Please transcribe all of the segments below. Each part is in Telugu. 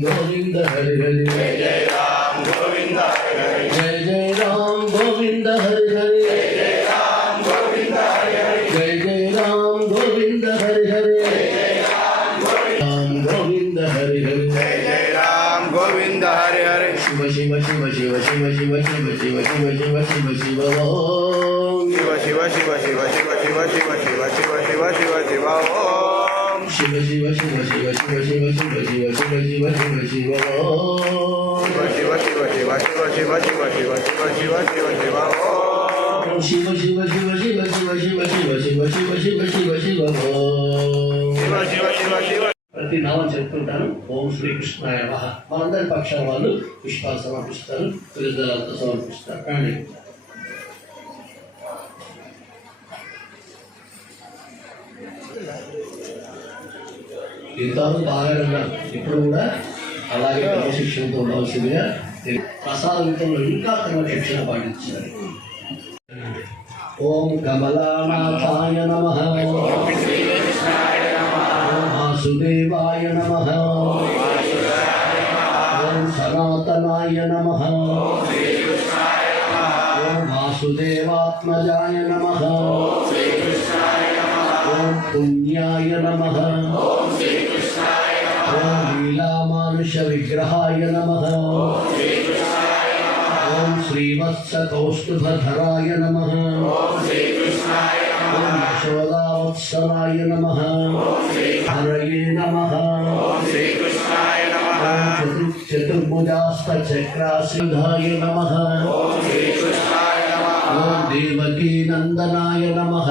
Govinda Hari Hari Jai Jai Ram ダハレハレシバシバシバシバシバシバシバシバシバシバシバシバオンシバシバシバシバシバシバシバシバシバシバシバシバオンシバシバシバシバシバシバシバシバシバシバシバシバオンシバシバシバシバシバシバシバシバシバシバシバオンシバシバシバシバシバシバシバシバシバシバシバオンシバシバシバシバシバシバシバシバ ప్రతి నామం చెప్తుంటాను ఓం శ్రీకృష్ణాయ నమః. మనందరి పక్షాల వాళ్ళు పుష్పాలు సమర్పిస్తారు విరుద్ధులతో సమర్పిస్తారు. కానీ ఇంతవరకు బాగానే ఉన్నారు ఇప్పుడు కూడా అలాగే క్రమశిక్షణతో ఉండవలసిందిగా ప్రసాద ఇంకా క్రమశిక్షణ పాటించాలి. ఓం కమలానాథాయ నమ. वासुदेवाय नमः। ॐ सनातनाय नमः। ॐ वासुदेवात्मजाय नमः। ॐ पुण्याय नमः। ॐ लीलामानुषविग्रहाय नमः। ॐ श्रीवत्सकौस्तुभधराय नमः। ॐ यशोदा वत्सलाय नमः। हरये नमः। चतुर्भुजास्तचक्रासिधाय नमः। ॐ देवकी नन्दनाय नमः।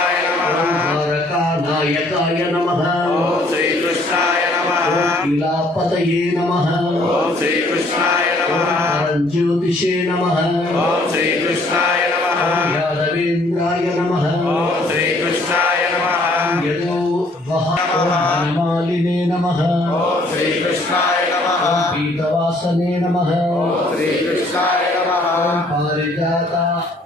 विनायकाय नमः। ओम श्री कृष्णाय नमः। ज्योतिषे नमः। श्री कृष्णाय नमः। यादवेन्द्राय नमः। ओम श्री कृष्णाय नमः। श्री कृष्णाय नमः। पीतवासने नमः। पारिजाता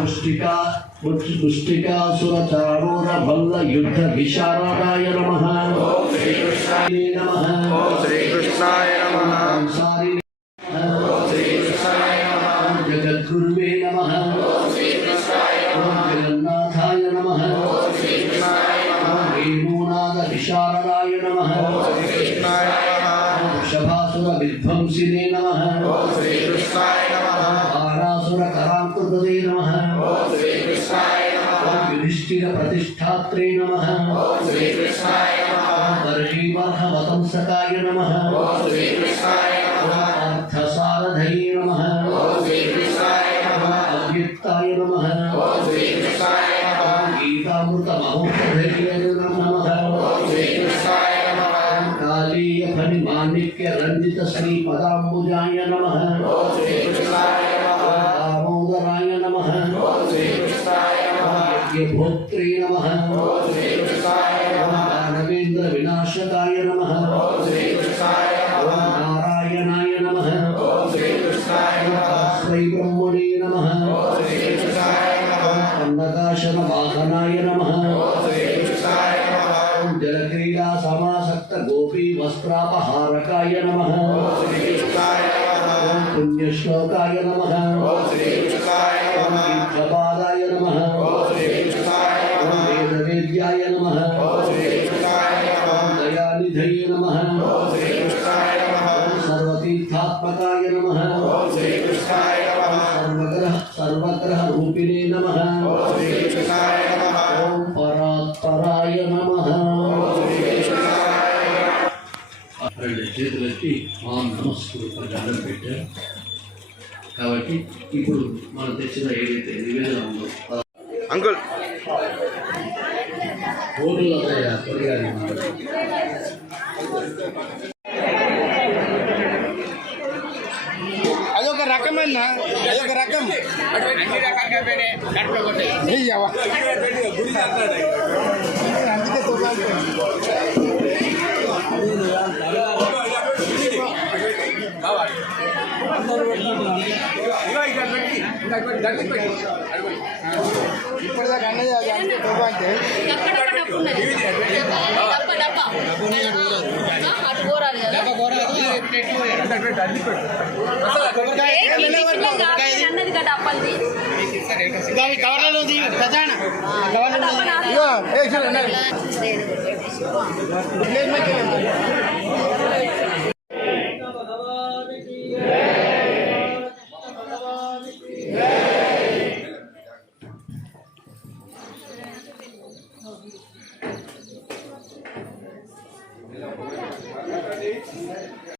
ముష్టికా ముష్టికాసురచారూర భల్ల యుద్ధ విశారదాయ నమ. శ్రీకృష్ణాయ జగద్గురువే నమ. జగన్నాథాయ నమ. వేణూనాద విశారదాయ నమ. వృషభాసుర విధ్వంసినే నమ. శ్రీకృష్ణాయ असुरकराकुर्वदे नमः। ॐ श्रीकृष्णाय नमः। ॐ युधिष्ठिरप्रतिष्ठात्रे नमः। ॐ श्रीकृष्णाय नमः। वर्षीवर्हवतंसकाय नमः। ॐ श्रीकृष्णाय नमः। अर्थसारधये नमः। ॐ श्रीकृष्णाय नमः। अव्युक्ताय नमः। ॐ श्रीकृष्णाय नमः नमः। ॐ श्रीकृष्णाय नमः। कालीयफणिमाणिक्यरञ्जितश्रीपदाम्बुजाय नमः। ॐ నమ యజ్ఞభోక్త్రే నమ శ్రీకృష్ణాయ నమ దానవేంద్ర వినాశకాయ నమ శ్రీకృష్ణాయ నమ నారాయణాయ నమ శ్రీకృష్ణాయ నమ శ్రీ బ్రహ్మణే నమ శ్రీకృష్ణాయ నమ నమ సర్వగ్రహ సర్వగ్రహ రూపిణే నమ శ్రీకృష్ణాయ నమ ఓం పరాత్పరాయ నమ రెండు చేతులు ఎత్తి మా నమస్కృత దండం పెట్టారు. కాబట్టి ఇప్పుడు మనం తెచ్చిన ఏదైతే నివేదన ఉందో అంకుల్ ఇవ్వండి. అదొక రకం అన్న అదొక రకం. అందుకే తుపాకు. ఇప్పటిదాకా తుపాకు. అక్కడక్కడ డబ్బు అటు పోరాదు కదా. ఏ, ఈ